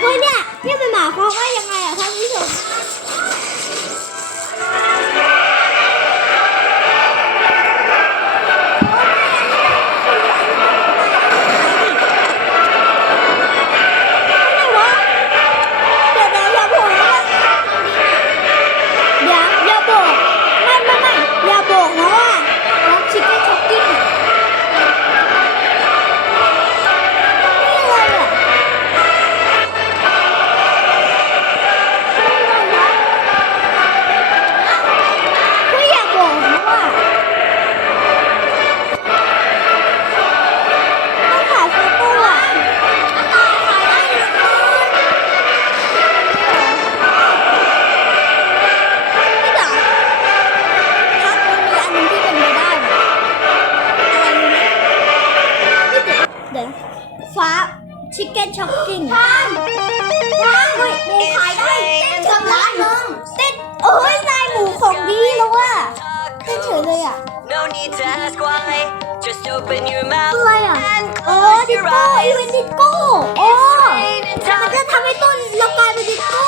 เฮ้ยเนี่ยนี่มันหมายความว่ายังไงอะท่านผู้ชม ชิคเก้นช็อกกิ้งทานทานเฮ้ยหมูขายได้เต้นกับร้านนึงเต้นเอ้ยนายหมูของดีแล้วว่ะเต้นเฉยเลยอะ No need to ask why. Just open your mouth อะไรอะ and อ๋อ close ดิ your โก้อี eyes. เวนต์ดิโก้อ๋อ Rain and มันจะทำให้ต้นเรากลายเป็นดิโก้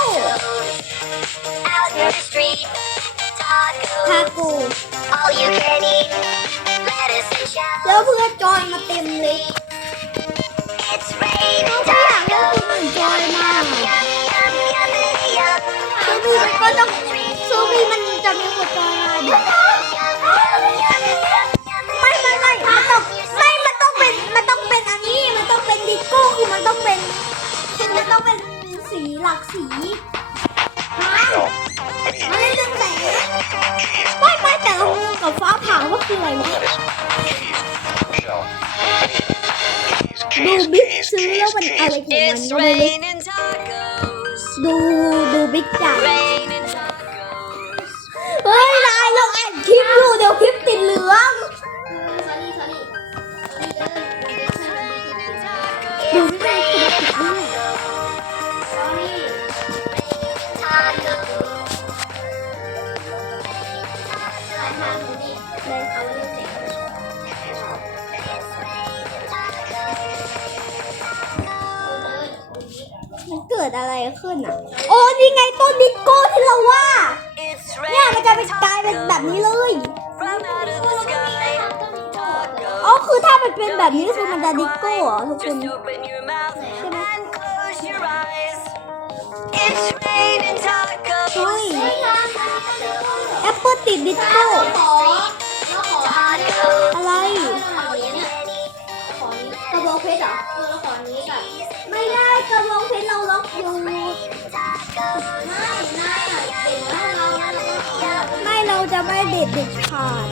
out in the street. ทา Tacos, โกู all you can eat. Lettuce and แล้ว shallots. เพื่อนจอยมาเต็มเลย ต้องซูบีมันจะมีคนจอยมาดิไม่ไม่ไม่มันต้องไม่ มันต้องเป็น มันต้องเป็นอันนี้ มันต้องเป็นดิโก้คือมันต้องเป็น มันต้องเป็นสีหลักสีไม่ได้เรื่องแสงไม่ไม่แต่เรางงกับฟ้าผ่าว่าคืออะไรวะดูบิ๊กซื้อแล้วมันอะไรของมัน It's ก็ไม่รู้ raining tacos. ดูดูบิ๊กจ่าย มันเกิดอะไรขึ้นอะ โอ้นี่ไงต้นดิโก้ที่เราว่า เนี่ยมันจะเป็นกลายเป็นแบบนี้เลยอ๋อคือถ้ามันเป็นแบบนี้คือมันจะดิโก้เหรอทุกคน Just open your mouth Come on. and close your eyes. It's raining tacos. เฮ้ยแอปเปิลติดดิโก้ เรเหรอเออขอนี้ก่อนไม่ได้กระบองเพชรเราล็อกอยู่ไม่นายอ่เก่งมากเราเราก็ไม่เราจะไม่เด็ดเด็ดขาด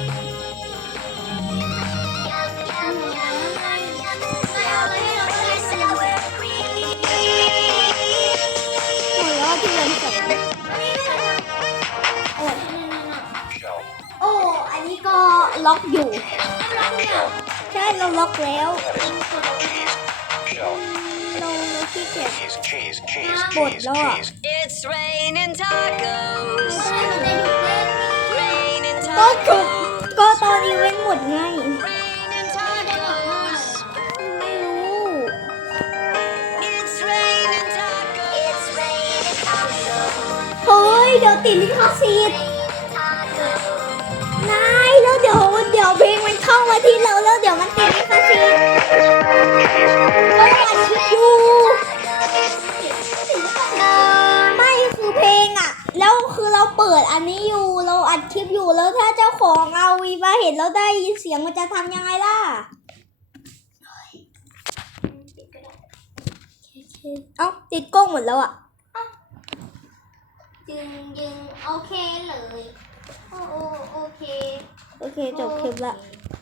นายเอาอะไรให้เราได้สิหมดแล้วที่เรียนแสงโอ้อันนี้ก็ล็อกอยู่ ใช่เราล็อกแล้วเราเราขี้เกียจ Cheese, cheese, cheese, Bột cheese, đâu ạ? cheese. It's raining tacos. ใช่มันจะหยุดเล่น Raining ก็ถูก tacos. ก็ตอนอีเวนต์หมดไง Raining tacos. ไม่รู้ It's raining tacos. It's raining tacos. เฮ้ย เดี๋ยวติดลิขสิทธิ์ ยวเพลงมันเข้ามาที่เราแล้วเดี๋ยวมันติดลิขสิทธิ์ก็อัดคลิปอยู่ไม่คือเพลงอะ แล้วคือเราเปิดอันนี้อยู่ เราอัดคลิปอยู่แล้วถ้าเจ้าของเอาวีมาเห็นแล้วได้ยินเสียงมันจะทำยังไงล่ะเอ้าติดกล้องหมดแล้วอะ จึงยึง โอเคเลย โอ้โอโอเค โอเค จบคลิปละ โอเ